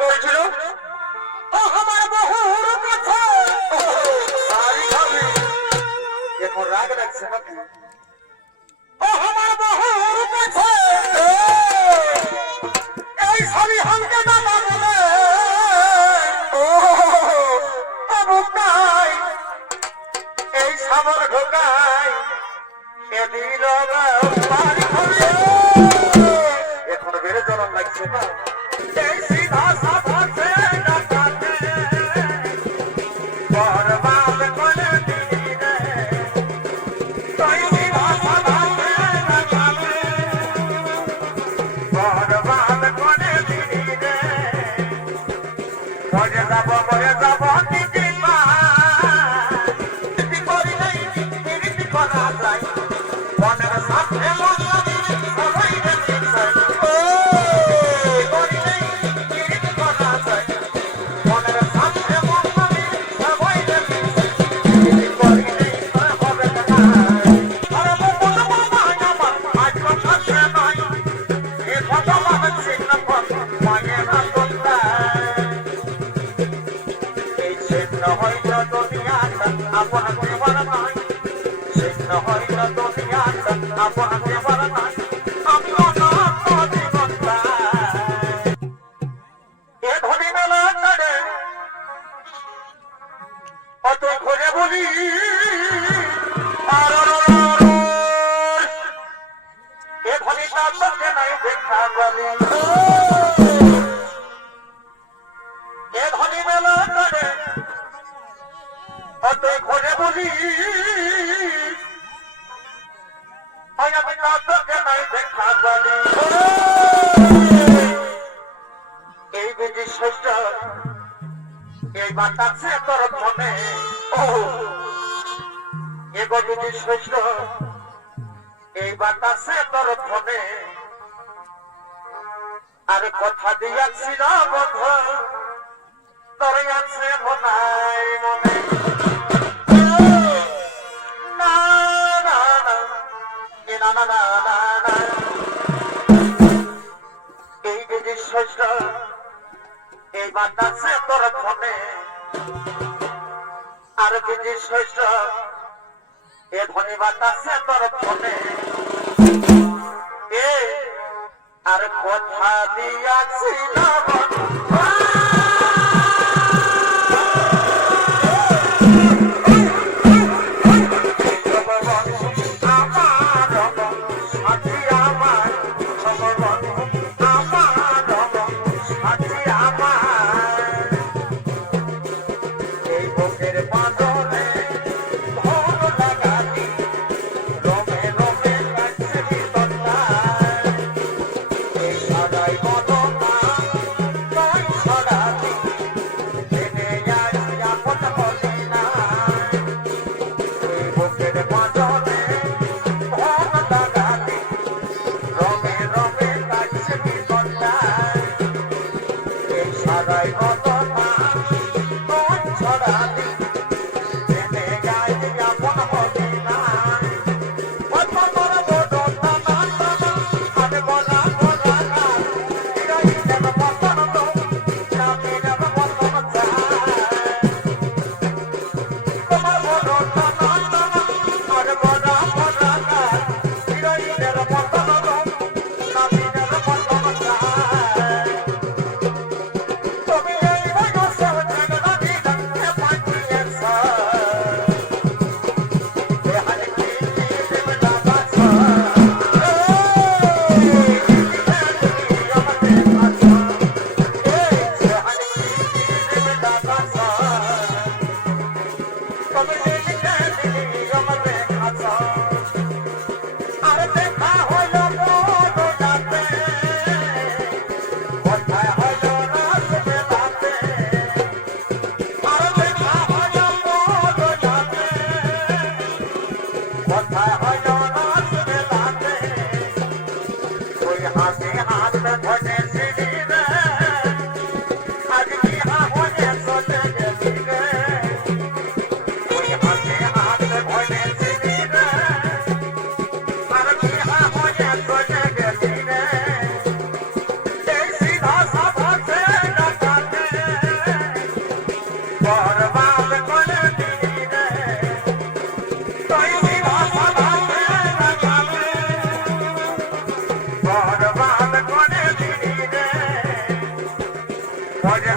বলছিল ও আমার বহুর কথা এখন রাগ লাগছে নাকি ও আমার বহুর কথা এই সারি হামকে না বলে ও বুকাই এই সামর ঢোকাই এদিন বাড়ি হবে এখন বেড়ে চলন লাগছে না এই সিধা সাধা এই বিধি শ্রেষ্ঠ এই বাতাসে তোর মনে ও এগো বিধি শ্রেষ্ঠ এই বাতাসে তোর মনে আর কথা দিয়াছিল বন্ধু তোর আছে মনাই মনে না না না না না না না এই বিধি শ্রেষ্ঠ এই বাতাসে তোর মনে আর বিধি শ্রেষ্ঠ এ ধনী বাতাসে তোর মনে এ আর কথা দিয়াছিল তুমি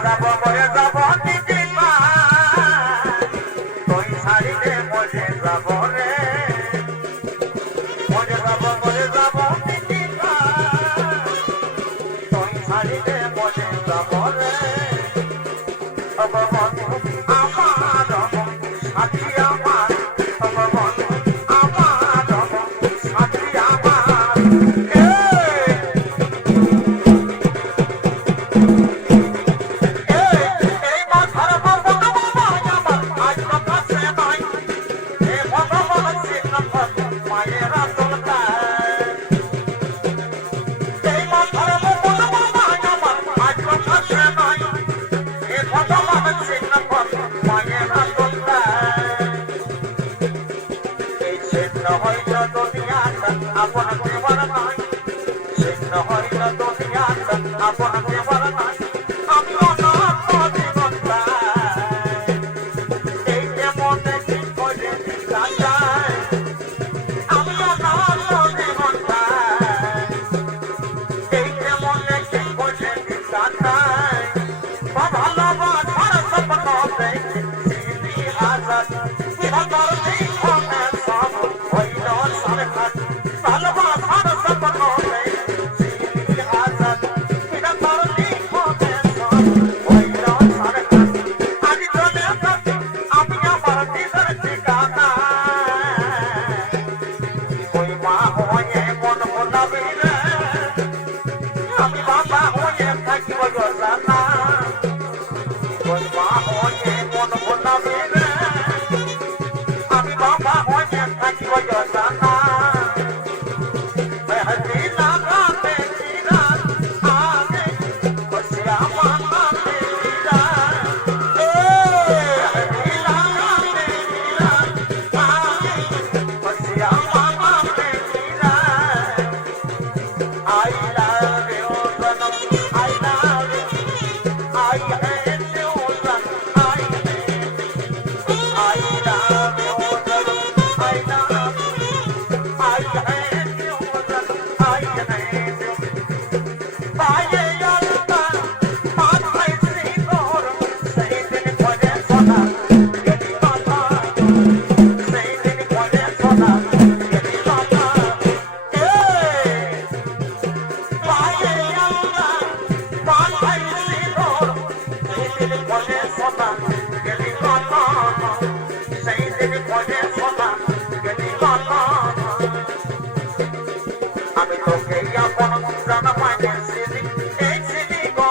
যাব মরে যাব দিদি তুই ছাড়িলে মরে যাব রে মরে যাব দিদি তুই ছাড়িলে মরে যাব রে বন্ধু আমার সাথী আমার বন্ধু আমার সাথী আমার এই মাথার বাবা আমার আজ কাছে নাই এ ভগবান শ্রীনাথ মায়েরা চলতায় এই মাথার বাবা আমার আজ কাছে নাই এ ভগবান শ্রীনাথ মায়েরা চলতায় এই ছিন্ন হইল দুনিয়াটা আপন দেবার নাই ছিন্ন হইল দুনিয়াটা আপন দেবার নাই আমি অনাথ জীবনটায় এই যে মনে কি করে যায় আমি অনাথ জীবনটায় এই যে মনে কি করে যায় ভালোবাসার স্বপ্ন দেখে সিদ্ধি আজাদ বিধাতার জীবনে সব হইল সারখাত ভালোবাসার স্বপ্ন দেখে সিদ্ধি আজাদ বিধাতার জীবনে সব হইল সারখাত আমি চলে যাচ্ছি আমি আমার নিজের ঠিকানা ওই মা হয়ে মন ভোলাবি রে আমি বাবা হয়ে থাকিব জানা ওই মা হয়ে মন ভোলাবি রে আমি বাবা হয়ে থাকিব জানা মেহদি লাগাতে চিরাগ আগে বসিয়া মানাতে চিরাগ মেহদি লাগাতে চিরাগ আগে বসিয়া মানাতে Chirag I love you, Ranam. I love you. I hate you, Ranam. I hate you. I love you, Ranam. I love you. I hate you, Ranam. I hate you. Bye, Yalta. Bye, Sridhar. Say din kore sona. Yadi mata. Say din kore sona. Yadi mata. Hey. Bye, Yalta. Bye, Sridhar. Say din kore sona. Yadi mata. Say din kore sona. Yadi mata. আমি তোকে আপন জানা মানে সিদি এই সিদি গো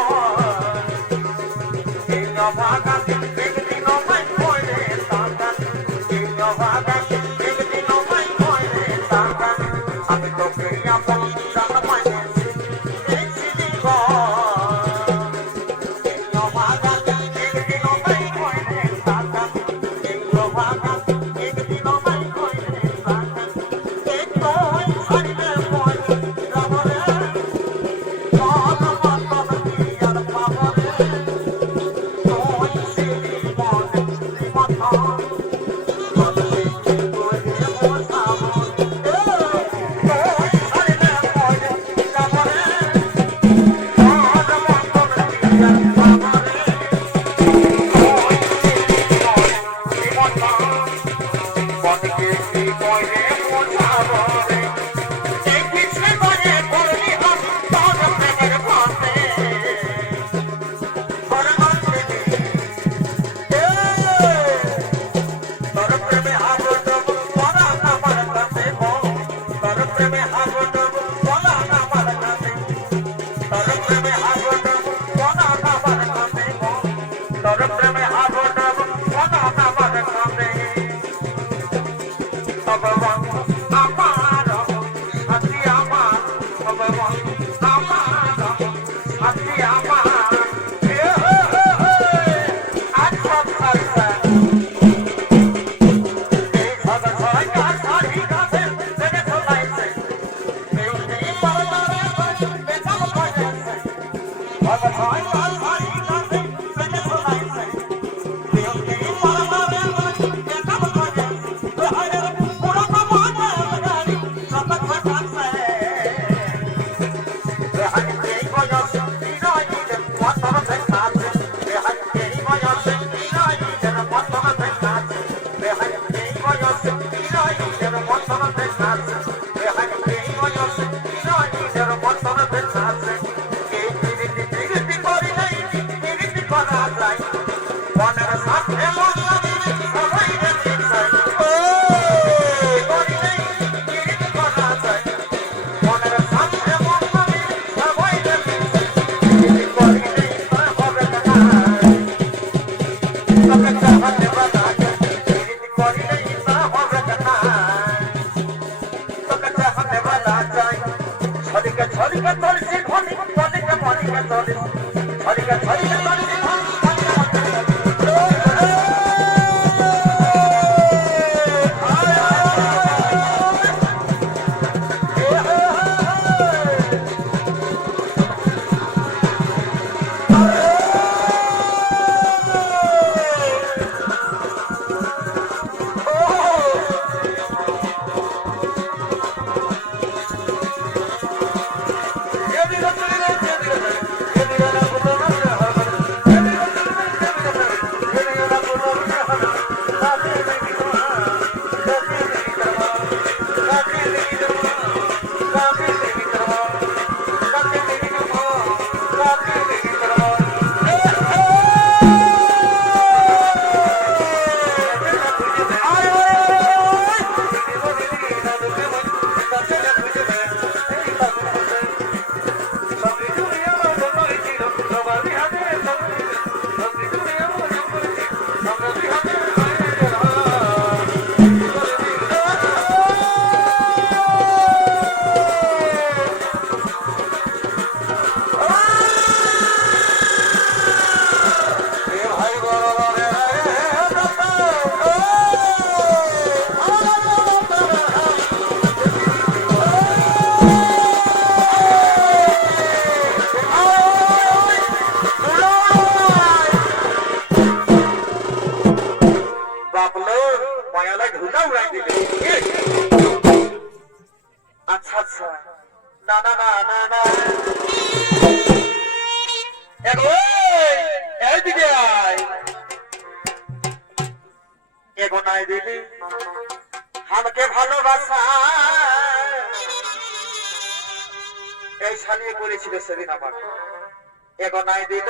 এই অভাগা একদিন আমায় কইলে তাকান এই অভাগা একদিন আমায় কইলে তাকান আমি তোকে আপন জানা মানে সিদি এই সিদি গো এই অভাগা একদিন আমায় কইলে তাকান এই অভাগা একদিন আমায় কইলে তাকান এই তোই ছাড়িলে মই যাব রে করা যায় মনের সাথে মন লাগিয়ে সবাই দেখে চাই করি নেই পিরিত করা যায় মনের সাথে মন লাগিয়ে সবাই দেখে চাই করি নেই তা হবে না তবে চাহাতে বাধা যায় পিরিত করি নেই তা হবে না তবে চাহাতে বাধা যায় ছড়িকে ছড়িকে চলছে ঘনি মনিকে মনিকে চলে ছড়িকে ছড়িকে চলছে আচ্ছা আচ্ছা না না না না না এইদিকে আয় এগো নাই দিলি আমাকে ভালোবাসা এই শালিয়ে করেছিল সেদিন আমার এগো নাই দিল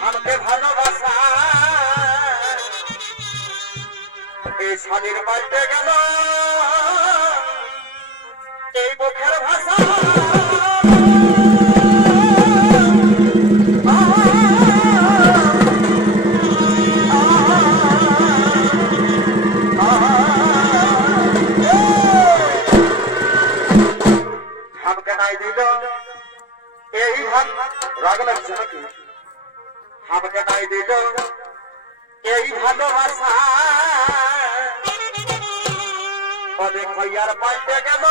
আমাকে ভালোবাসা এই শালির মারতে গেল এই মুখের ভাষা আমাকে নাই দিল এই রাগ লাগছে নাকি আমাকে নাই দিল এই ভালোবাসা অনেক ভাইয়ার পাইতে গেল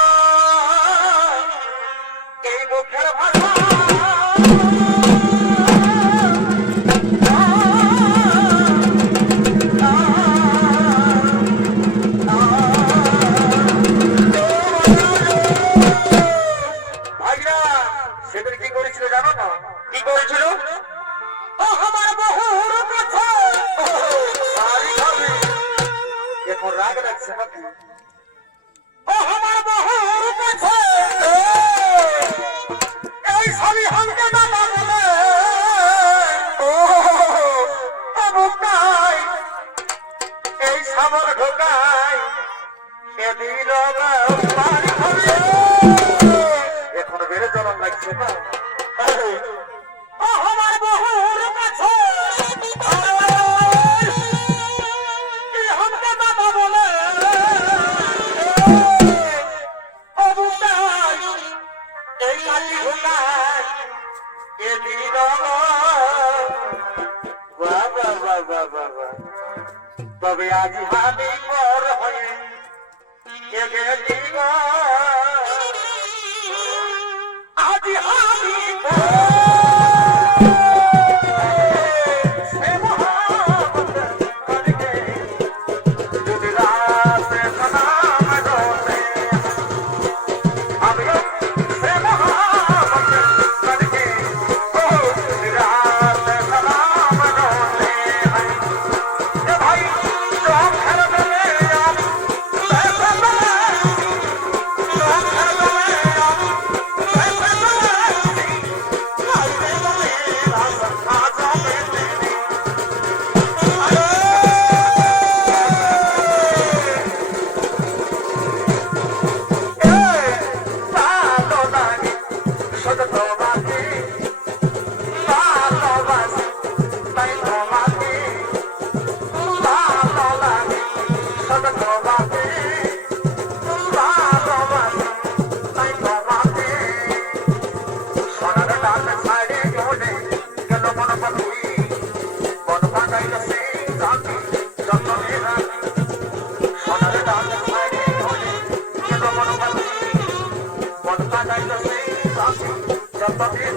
এই মুখের ভাষা ভাইরা সেদিন কি করেছিল জানো না কি করেছিল আমার বহুর কাছে এখন রাগ রাখছে নাকি আমার বহুর কাছে এই সবই হামকে না বলে ঢোকাই এই সাবর ঢোকাই এদিন এখন বেড়ে জ্বলন লাগছে না আমার বহুর কাছে হামকে না বলে এই মাটি ঢোকাই এদিন তবে আজ হানি পর হয়ে গেলি আজ হানি লাগাইতেছি সাথী যতদিন